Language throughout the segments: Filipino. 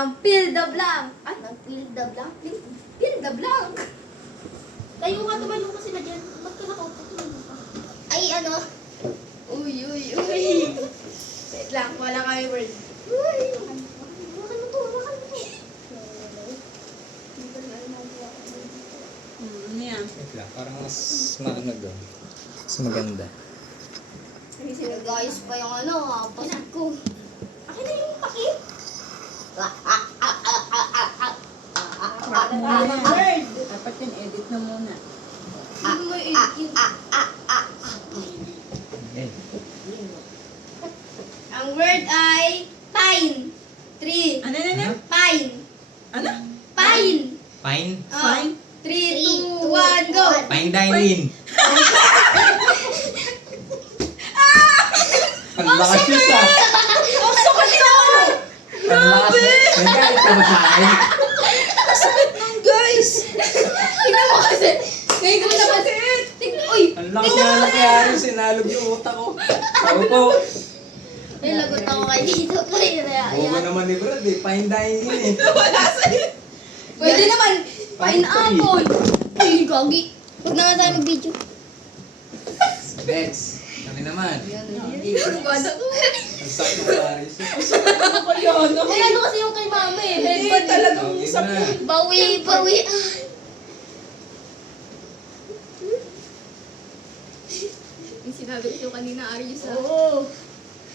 ng fill the blank. Ah, ng fill the blank? Fill the blank. Tayo ka, tumayo ka sila dyan. Ba't ka nakaupo? Ay, ano? Uy. Wait lang, wala kami word. Uy. Hawakan mo to. Ano yan? Wait lang, parang mas maano doon. Mas maganda. Guys pa yung ano, pasok ko. Akin na yung pakit. Word! Dapat yun, edit na muna. Hindi mo edit yun. Eh, Ang word ay pine. Tree. Ano? Pine. Ano? Pine. fine. Fine. 3, 2, 1, go. Fine dining. Ang lakas yun sa. Ang sakit na! Ang lakas. Nagalit ka ba sa akin? Ang sakit ng guys! Tingnan mo kasi. Ngayon ko naman. Uy. Ang lakas nga nangyari. Sinalog yung utak ko. Ako po. May lagot ako kay dito. Bobo naman ni Brad eh. Fine dining eh. Wala sa'yo. Pwede naman. Pineapple. Ay, gagi. Huwag na nga tayo mag-video. Bex. Kami naman. Ang ganda ko. Ang sakit ng Paris. Ano ko yun? Ay, ano kasi yung kay mama eh. Hindi Headband. talagang Okay sakit. na. Bawi. Yung sinabi ko kanina, Arius ah. Oo.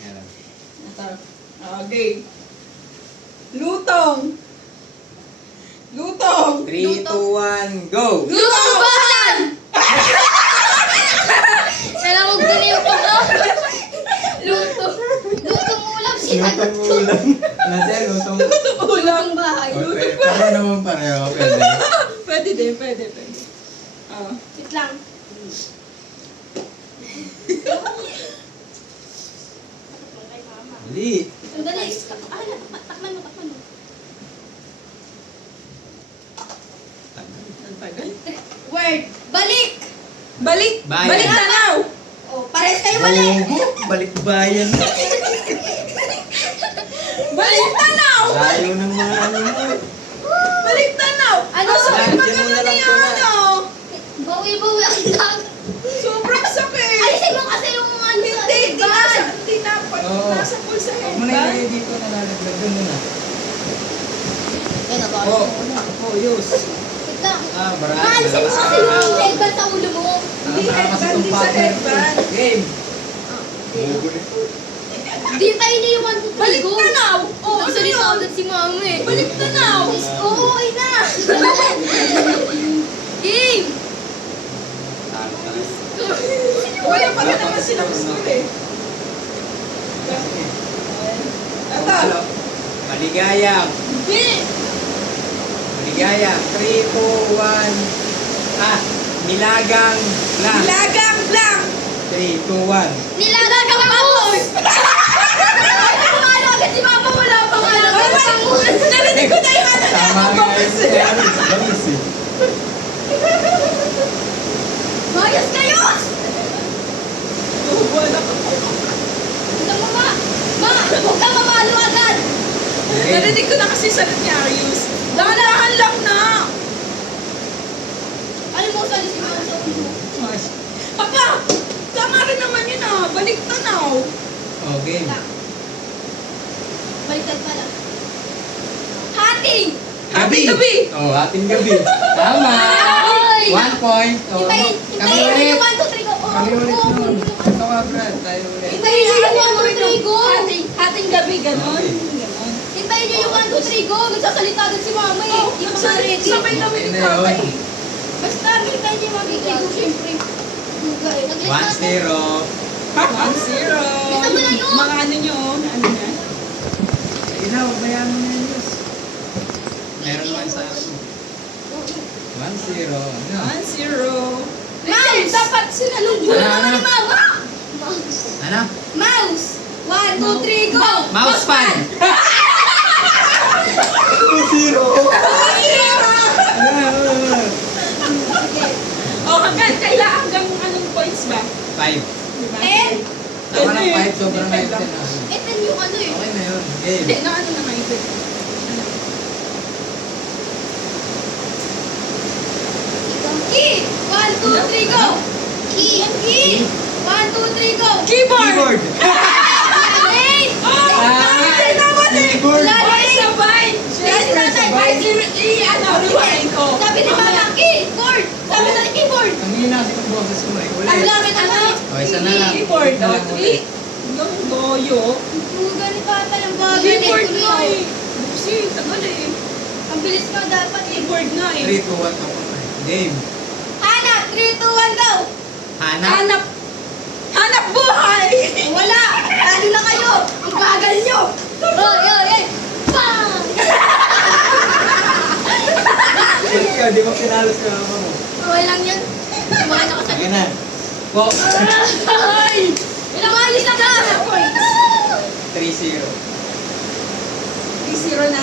Yan. Okay. Lutong! 3, 2, 1, go! Lutong bahan! Kailangan mo ganun yung pagka. Lutong. Lutong ulam siya. Lutong ulam. Ano siya? Lutong... Lutong bahay. Okay, pareho naman pareho. Pwede. Pwede din, pwede. Ah. Wait lang. Dali. Sandali. Takman mo. Ang tagal. Word. Balik. Balik! Bayan. Balik tanaw! Oh, pares kayo mali. Balik bayan. Balik tanaw! Layo ng mga ano mo. Balik tanaw! Ano? Yan, dyan mo na lang ito na. Ano? Bawi ang lang. Sobrang sakit! Alisin mo kasi yung ano sa Hindi headband. hindi dapat. Oo. Nasa pool sa Huwag mo na headband. ilagay dito na lalaglag doon muna. Yan, Oh, use. Wait lang. Ah, barang. Alisin mo kasi yung headband sa ulo mo. Hindi headband, hindi sa headband. Game. Bubulit. Di tayo na yung 1, 2, 3, Balik go. tanaw! Oo, ano Nagsalita yun? agad si mama eh. Balik tanaw! Oo, okay na. Game. Wala pa rin naman silang school eh. Ito. Maligayang. Hindi. Maligayang. 3, 2, 1. Ah, nilagang lang. Lagang blank! 3, 2, 1. Nilagang ka bangus. Wala agad si mama, wala pa nga lang. Narinig ko na yung ano na Tama ako nga bangus yun. eh. Bangus eh. Mayos kayo. Wala ko. Ito mo ma. Ma, huwag ka mamalo agad. Narinig ko na kasi salat niya, Arius. Dahan-dahan lang na! Alam mo, sali si mama sa ulo. Papa! Tama rin naman yun ah! Balik tanaw! Oh, game. Baliktad pala. Hating. Happy gabi! Oh, ating gabi. Tama. Ay! 1 point. Oh, Hintayin kami mo ulit. yung 1, 2, 3, go. Kami ulit nun. Ito ka, Brad. Tayo ulit. Hintayin niyo yung 1, 2, 3, go. Hating gabi, ganon. Okay. Ganon. Hintayin niyo yung 1, 2, 3, go. Nagsasalita agad si mama eh. Hindi pa nga ready. Sabay kami ni Okay na Papa yun. eh. Basta, hintayin niyo yung mabigay ko, syempre. Duga eh. Nag-list 1-0. natin. 1-0. Bisa mo na yun. Mga ano nyo, ano na? Sige na, bayaan mo na yun, Diyos. Meron naman sa ako. 1-0. Ano? 1-0. Mouse! Dapat sinalong gulo Ano, naman ano? ni mama. Mouse. Ano? Mouse. 1, 2, 3, go. Mouse fan! 2-0! O, hanggang anong points ba? 5. Diba? 10. Tama ng 5, sobrang 9 lang. 10. Eh, 10 yung ano eh. Okay na yun. Hindi, Game. na ano na nga ito. boses mo eh. Ang Ulit. lapit ano? O, isa na lang. Keyboard, Isa na lang ulit. Ang goyo. Ganito ata yung bagay. Keyboard Ito nga na. eh. Buksi, tagal eh. Ang bilis nga dapat. Keyboard nga eh. 3, 2, 1, tapos na. Game. Hanap! 3, 2, 1, go! Hanap. Hanap. Hanap buhay! Wala! Talo na kayo! Ang bagal nyo! Oy, oy, oy! Bang! Ikaw, di ba pinalos ka naman mo? Okay lang yan. Kumain ako sa... Sige na. Po. Ay! Ilang ayos na ka! 3-0. 3-0 na.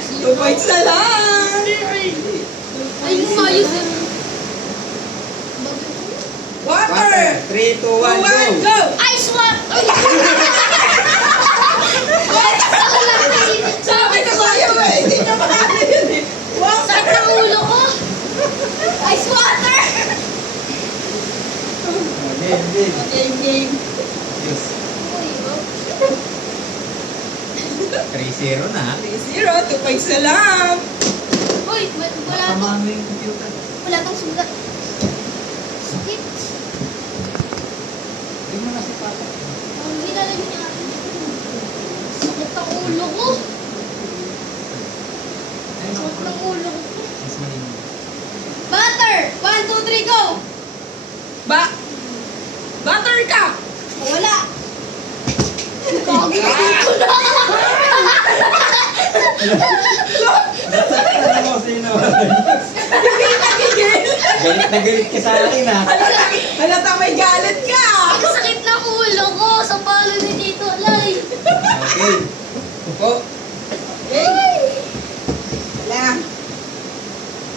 So, 2 points na lang. Ay, umayos eh. Water. 3, 2, 1, 1, go. go. Ice water! Sabi ko sa'yo eh. Hindi na makakala yun eh. Water. Sakit ang ulo ko! Ice water! Oh, game, game. Game. Yes. Uy, oh. 3-0 na. 3-0. 2 points na lang. Uy, wala to. Tama mo yung computer. Wala tong sugat. Skip. Hindi mo na si Papa. Ang hinala niya. Sakit ang ulo ko. Ayun ako. Sakit ang ulo ko. Mas malimit. Butter! 1, 2, 3, go! Butter ka. Wala. Gagi ko na. Nasaktan mo sino. Nagigil. Galit na galit ka sa akin ah. Halata may galit ka. Ang sakit ng ulo ko sa palo ni Tito Alay. Okay. Upo. Okay. Wala.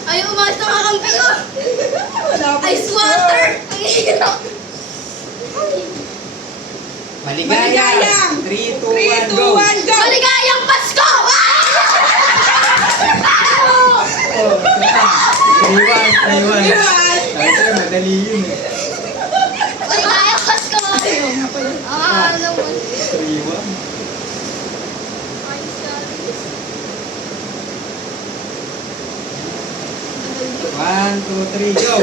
Ayaw umayos na kakampi ko. Wala pa. Ice water! Ang hirap. Maligayang. 3, 2, 1, go. 3, 2, 1, go. Maligayang Pasko! Oh, saka. 3, 1, 3, 1. Iwan. Sabi sa'yo, madali yun eh. Maligayang Pasko! Ayaw nga pala. Ah, naman. 3, 1. Ayos ka, ayos. 1, 2, 3, go.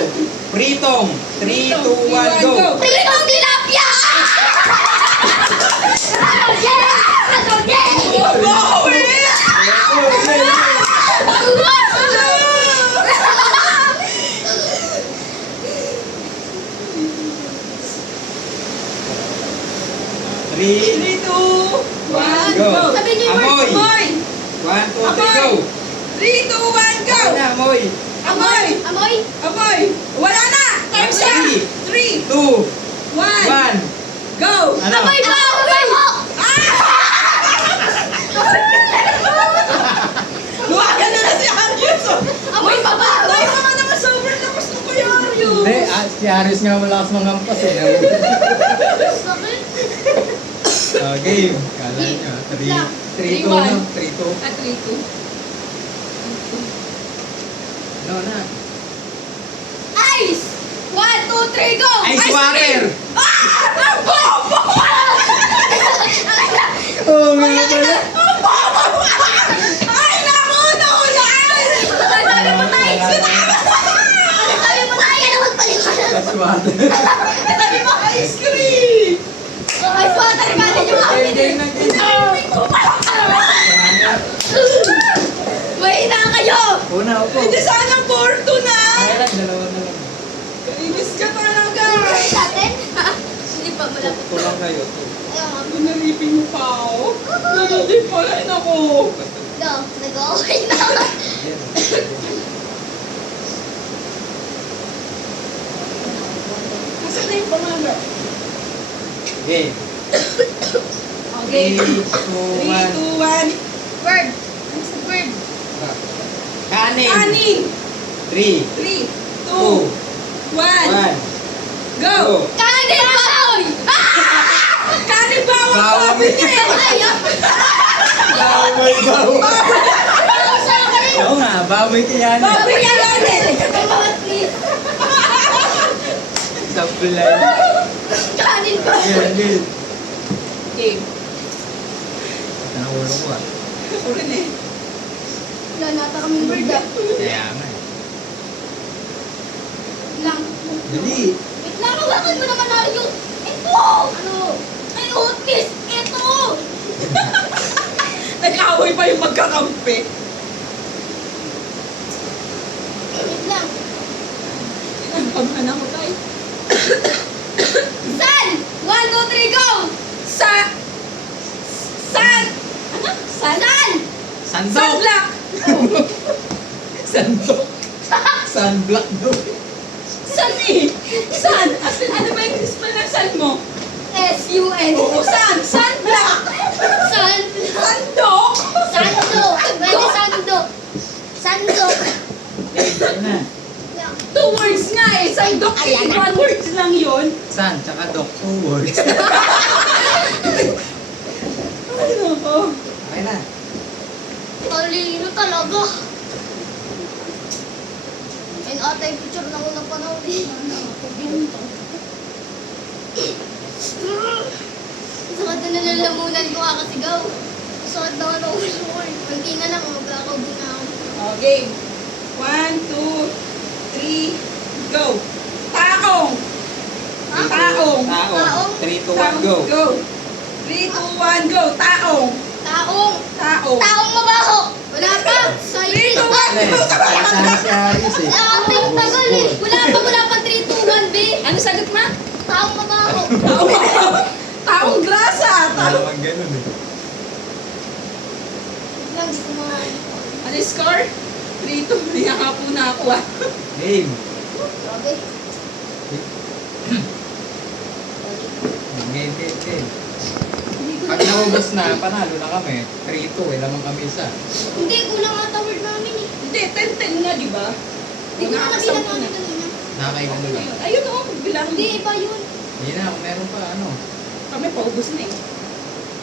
Pritong. 3, 2, 1, go. Pritong tilapia! Three, 3, 2, 1, go. go. Sabi niyo yung Amoy. Amoy. 1, 2, 3, go. 3, 2, 1, go. Ako na, amoy. Amoy. Amoy! Amoy. Wala na. Time siya. 3, 2, 1. 1, go. Ano? Amoy ba? Amoy mo! Luwagan na si Arius. Amoy pa ba? Dahil ka naman sobrang lakas ng Kuya Arius. Hindi, si Aris nga malakas mangampas eh. Sakit. Game. Kala nyo. 3, 2, 3-1. no? 3, 2. At 3, 2. No, na. Ice! 1, 2, 3, go! Ice water! Ang bobo! Oo nga pala. Ang bobo! Ay, naku! Naulan! Sabi mo tayo! Sabi mo tayo na magpaliwanag! Ice water. Sabi mo, ice cream! Ice water ka din yung akin! Game na game. Mahina kayo! Una, upo. Hindi sana 4-2 na! Kaya lang, dalawa na lang. Kainis ka talaga! Try natin? Hindi pa malapit. Tulang kayo. Ayun nga. Pinalipin mo pa ako. Ganun din pala yun ako. Go. Nag-okay na. Nasaan na yung banana? Game. Okay. 3, 2, 3, 1. 2, 1. Bird. Ano sa bird? Kanin. Anin! 3, 3, 2, 2, 1. 1. Go! Kanin baboy! Kanin bawang Bawang. sabi niya eh! Ayaw! Baboy, baboy. Ayaw sa akin! Oo nga, baboy kaya na. Baboy yan natin! Bawat please! Sablay. Kanin ba? Game, game. Game. Ito na ulo ko ah. Ako rin eh. Wala nata kaming bird ah. Kaya nga eh. Lang. Dali. Wait lang, hawakan mo naman Arius. Ito! Ano? Ay, Otis! Ito! Nag-away pa yung magkakampi. Wait lang. Pagkana ko tayo. San! 1, 2, 3, go! San! Ano? San! Sandok. Sunblock! Sandok. Sunblock daw. San eh! San! Ano ba yung spell ng san mo? S-U-N. Oo, san! Sunblock! San! Sandok! Sando! Pwede sando. Sando. Ayun na. Two words nga eh! Sandok! Ayan na. One words lang yun! San, tsaka dok. 2 words. Ano ko? Okay na. Talino talaga. And atay picture na unang panahon eh. Sakit na nalalamunan ko kakasigaw. Sakit na ano ulo ko eh. Kunti na lang, magkakaubo na ako. Okay. 1, 2, 3, go! Taong! Ha? Taong! Tao. 3, 2, 1, go. Go! 3, 2, 1, go! Taong! Taong! Taong! Taong mabaho! Wala pa! Silent! Kasama si Arius eh. Ate, yung tagal eh! Wala pa 3, 2, 1, B! Ano sagot ma? Taong mabaho! Taong! Taong grasa! Wala Taong! naman ganun eh. Lang, di ko mga... Ano yung score? 3, 2, niyakapo na ako ah. Game. Grabe. Game. Pag naubos na, panalo na kami. 3-2 eh, lamang kami isa. Hindi, kulang ata word namin eh. Hindi, 10-10 nga, di ba? Hindi ko na nabilang namin kanina. Nakakailan na lang. Ayun o, bilang. Hindi, iba yun. Hindi na, kung meron pa ano. Kami paubos na eh.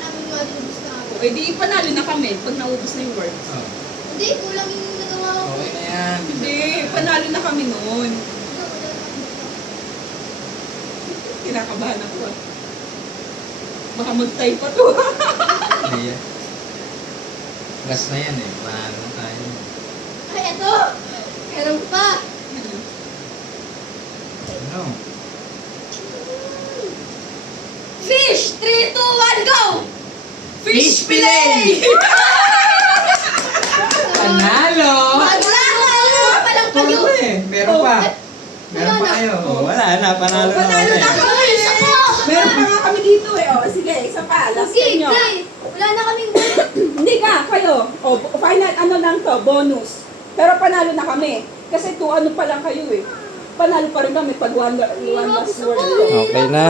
Namin nga dinubos na ako. Okay, di panalo na kami pag naubos na yung words. Oh. Hindi, kulang yung nagawa ko. Okay na yan. Hindi, panalo na kami noon. Kinakabahan ako ah. Baka mag-type pa to. Hindi yan. Last na yan eh. Panalo na tayo. Ay, eto! Meron pa! Ano? Fish! 3, 2, 1, go! Fish fillet! Panalo! Wala na! Palang kayo! Puro eh. Meron pa. Meron pa kayo. Oh, wala na. Panalo na Panalo kami. na kami! Isa po! Meron pa nga kami dito eh. O, sige, isa pa. Last Sige, nyo. sige! Wala na kaming Hindi ka, kayo. O, final ano lang to, bonus. Pero panalo na kami. Kasi 2 ano pa lang kayo eh. Panalo pa rin kami pag one last word. Okay na.